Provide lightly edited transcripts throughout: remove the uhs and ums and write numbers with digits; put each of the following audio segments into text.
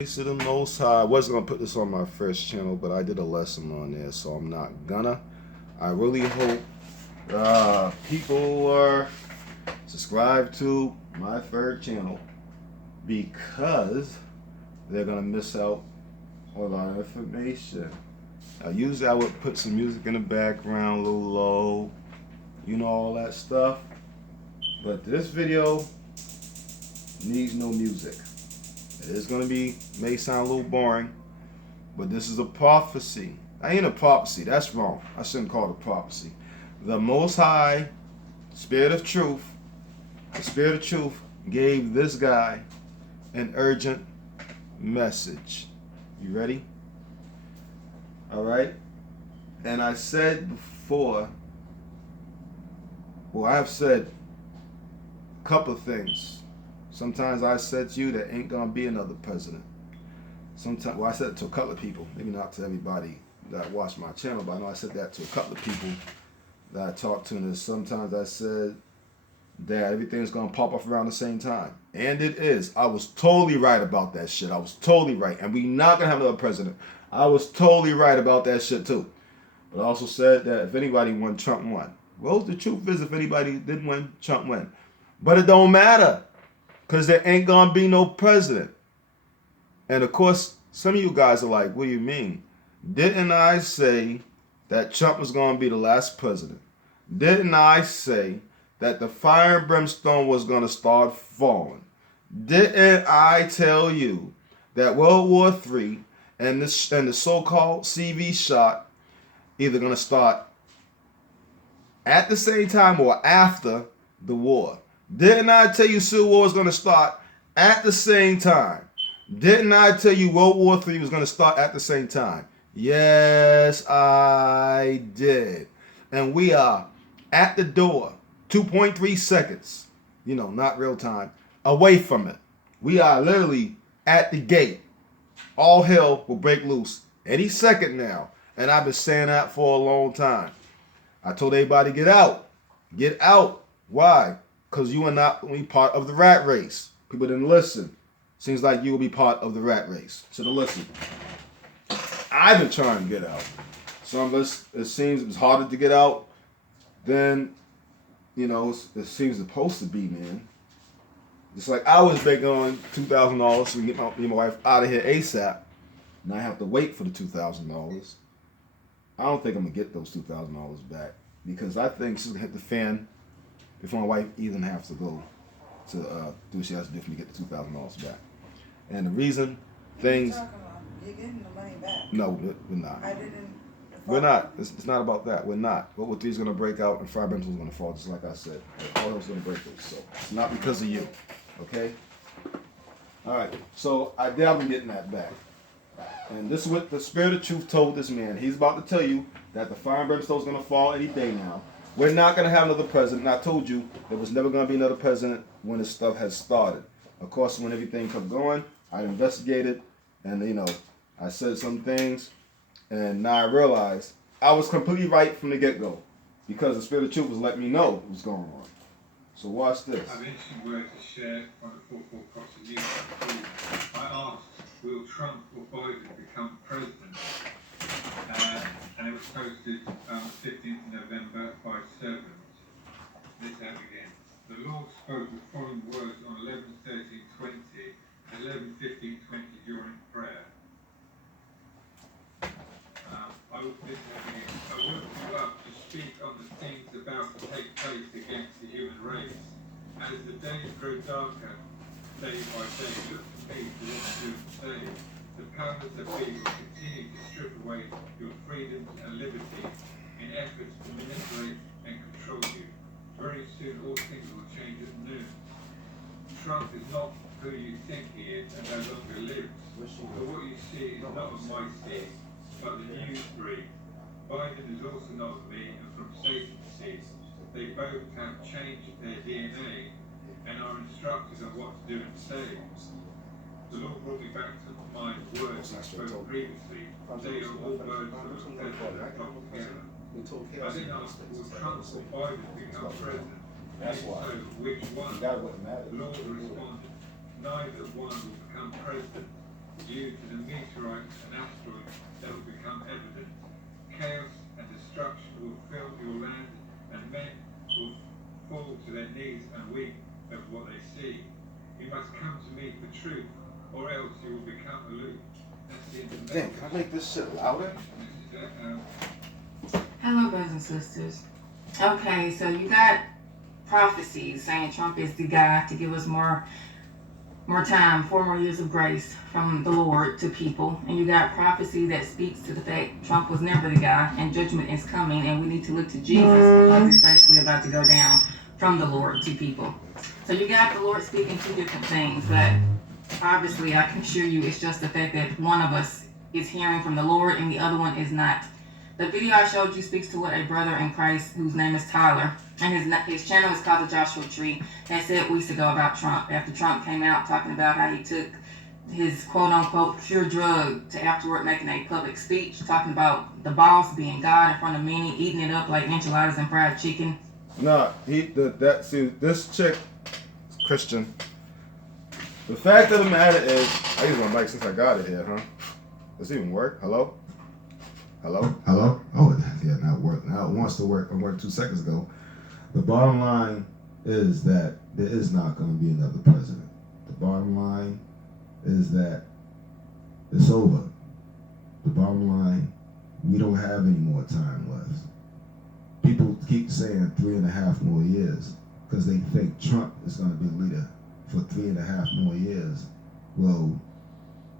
Praise to the Most High. I wasn't gonna put this on my first channel, but I did a lesson on there, so I'm not gonna. I really hope people are subscribed to my third channel because they're gonna miss out on a lot of information. Usually I would put some music in the background, a little low, all that stuff. But this video needs no music. It's gonna may sound a little boring, but this is a prophecy. I ain't a prophecy, that's wrong. I shouldn't call it a prophecy. The Most High, Spirit of Truth, the Spirit of Truth gave this guy an urgent message. You ready? All right. And I said before, I have said a couple of things. Sometimes I said to you there ain't gonna be another president. Sometimes, I said it to a couple of people, maybe not to everybody that watched my channel, but I know I said that to a couple of people that I talked to. And sometimes I said that everything's gonna pop up around the same time, and it is. I was totally right about that shit. I was totally right, and we not gonna have another president. I was totally right about that shit too. But I also said that if anybody won, Trump won. Well, the truth is, if anybody didn't win, Trump won. But it don't matter. Because there ain't going to be no president. And of course, some of you guys are like, what do you mean? Didn't I say that Trump was going to be the last president? Didn't I say that the fire and brimstone was going to start falling? Didn't I tell you that World War III and the so-called CV shot either going to start at the same time or after the war? Didn't I tell you Civil War was going to start at the same time? Didn't I tell you World War III was going to start at the same time? Yes, I did. And we are at the door, 2.3 seconds, not real time, away from it. We are literally at the gate. All hell will break loose any second now. And I've been saying that for a long time. I told everybody, get out. Get out. Why? Because you are not only part of the rat race. People didn't listen. Seems like you will be part of the rat race. So to listen. I've been trying to get out. Some of us, it seems it's harder to get out than, it seems supposed to be, man. Just like I was big on $2,000 so we can get my wife out of here ASAP. And I have to wait for the $2,000. I don't think I'm going to get those $2,000 back. Because I think she's going to hit the fan before my wife even has to go to do what she has to do for me to get the $2,000 back. And the reason things... You're getting the money back. No, we're not. I didn't... We're not. It's not about that. We're not. World War III is going to break out and fire brimstone is going to fall, just like I said. All those going to break loose. So it's not because of you. Okay? All right. So I doubt I'm getting that back. And this is what the Spirit of Truth told this man. He's about to tell you that the fire and brimstone is going to fall any day now. We're not going to have another president. And I told you there was never going to be another president when this stuff had started. Of course, when everything kept going, I investigated and, I said some things. And now I realized I was completely right from the get-go because the Spirit of Truth was letting me know what was going on. So watch this. I mentioned words to share on the 4-4 prosecution. I asked, will Trump or Biden become president? And it was posted 15th November by servant. Let's have it again. The Lord spoke the following words on 11:13:20, 11:15:20 during prayer. I woke you up to speak on the things about to take place against the human race. As the days grow darker, day by day, look to me for what to say. The powers that be will continue to strip away your freedoms and liberties in efforts to manipulate and control you. Very soon all things will change at noon. Trump is not who you think he is and no longer lives. But what you see is not of my seed, but the new breed. Biden is also not of me and from Satan's seed. They both have changed their DNA and are instructed on what to do and say. The Lord brought me back to mind words I spoke previously. They are all words that were said that come together. I didn't ask, will Trump or Biden become president? That's why. So, which one? You got what matters. The Lord responded, neither one will become president. You see. You must come to me for truth, or else you will become aloof. That's the Damn, can I make this shit louder? Hello, brothers and sisters. Okay, so you got prophecies saying Trump is the guy to give us more time, 4 more years of grace from the Lord to people. And you got prophecy that speaks to the fact Trump was never the guy and judgment is coming and we need to look to Jesus because it's basically about to go down from the Lord to people. So you got the Lord speaking 2 different things, but obviously I can assure you it's just the fact that one of us is hearing from the Lord and the other one is not. The video I showed you speaks to what a brother in Christ whose name is Tyler, and his channel is called The Joshua Tree, that said weeks ago about Trump, after Trump came out talking about how he took his quote-unquote pure drug to afterward making a public speech, talking about the boss being God in front of many, eating it up like enchiladas and fried chicken. Nah, see, this chick is Christian. The fact of the matter is, I use my mic since I got it here, huh? Does it even work? Hello? Hello? Hello? Oh, yeah, now it works. Now it wants to work. It worked 2 seconds ago. The bottom line is that there is not going to be another president. The bottom line is that it's over. The bottom line, we don't have any more time left. People keep saying 3.5 more years because they think Trump is going to be leader for 3.5 more years. Well,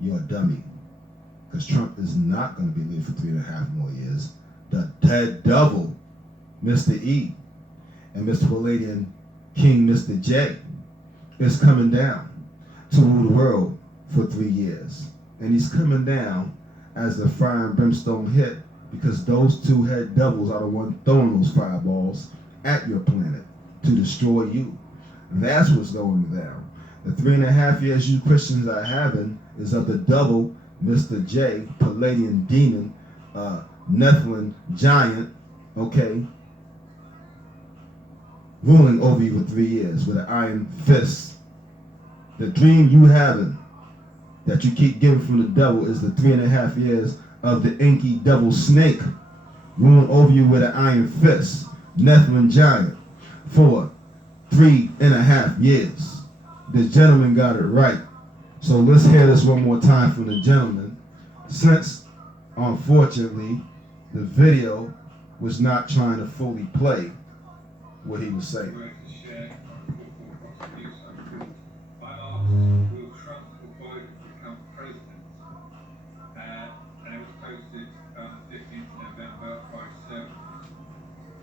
you're a dummy. Because Trump is not going to be leader for 3.5 more years. The dead devil, Mr. E, and Mr. Palladian King, Mr. J, is coming down to rule the world for 3 years. And he's coming down as the fire and brimstone hit because those 2 head devils are the one throwing those fireballs at your planet to destroy you. That's what's going down. The 3.5 years you Christians are having is of the devil, Mr. J, Palladian demon, Nephilim giant, okay, ruling over you for 3 years with an iron fist. The dream you having that you keep getting from the devil is the 3.5 years of the inky devil snake ruling over you with an iron fist, Nephilim giant, for 3.5 years. The gentleman got it right. So let's hear this one more time from the gentleman, since unfortunately the video was not trying to fully play what he was saying. Will Trump or Biden become president? And it was posted on the 15th of November by 7.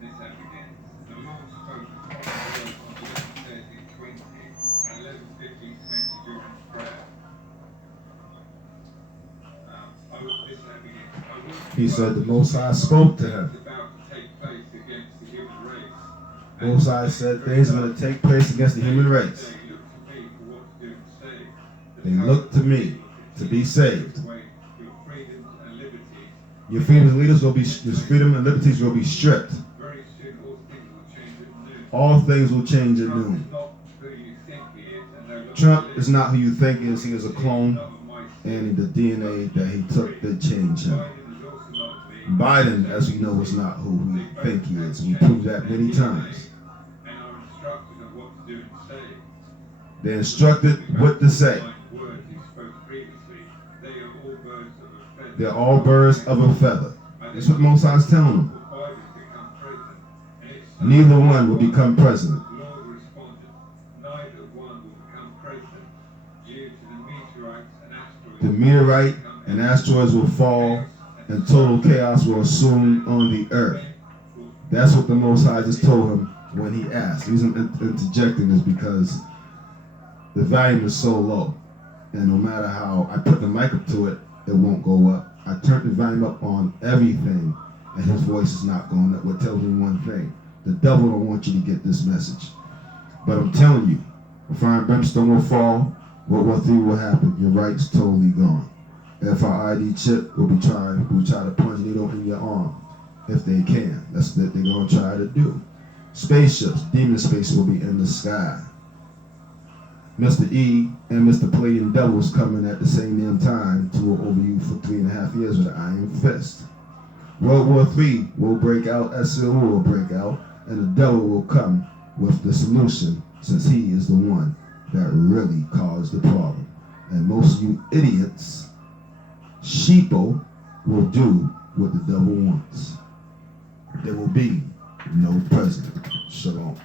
This ad begins. The Lord spoke on the word on 11:13:20 and 11:15:20 during prayer. He said the Most High spoke to him. Most High said things are going to take place against the human race. They look to me to be saved. Your freedom and leaders will be, your freedom and liberties will be stripped. All things will change at noon. Trump is not who you think he is. He is a clone, and the DNA that he took did change him. Biden, as we know, is not who we think he is. We proved that many times. They're instructed what to say. They're all birds of a feather. That's what Most High is telling them. Neither one will become president. The meteorite and asteroids will fall and total chaos will assume on the earth. That's what the Most High just told him when he asked. The reason I'm interjecting is because the volume is so low, and no matter how I put the mic up to it, it won't go up. I turned the volume up on everything, and his voice is not going up. What tells me one thing: the devil don't want you to get this message. But I'm telling you, the fire and brimstone will fall. World War III will happen. Your right's totally gone. FID chip will try to punch a needle in your arm if they can. That's what they're gonna try to do. Spaceships, demon space will be in the sky. Mr. E and Mr. Palladian Devils coming at the same damn time to rule over you for 3.5 years with an iron fist. World War III will break out, SCO will break out, and the devil will come with the solution, since he is the one that really caused the problem. And most of you idiots, sheeple, will do what the devil wants. There will be no president. Shalom.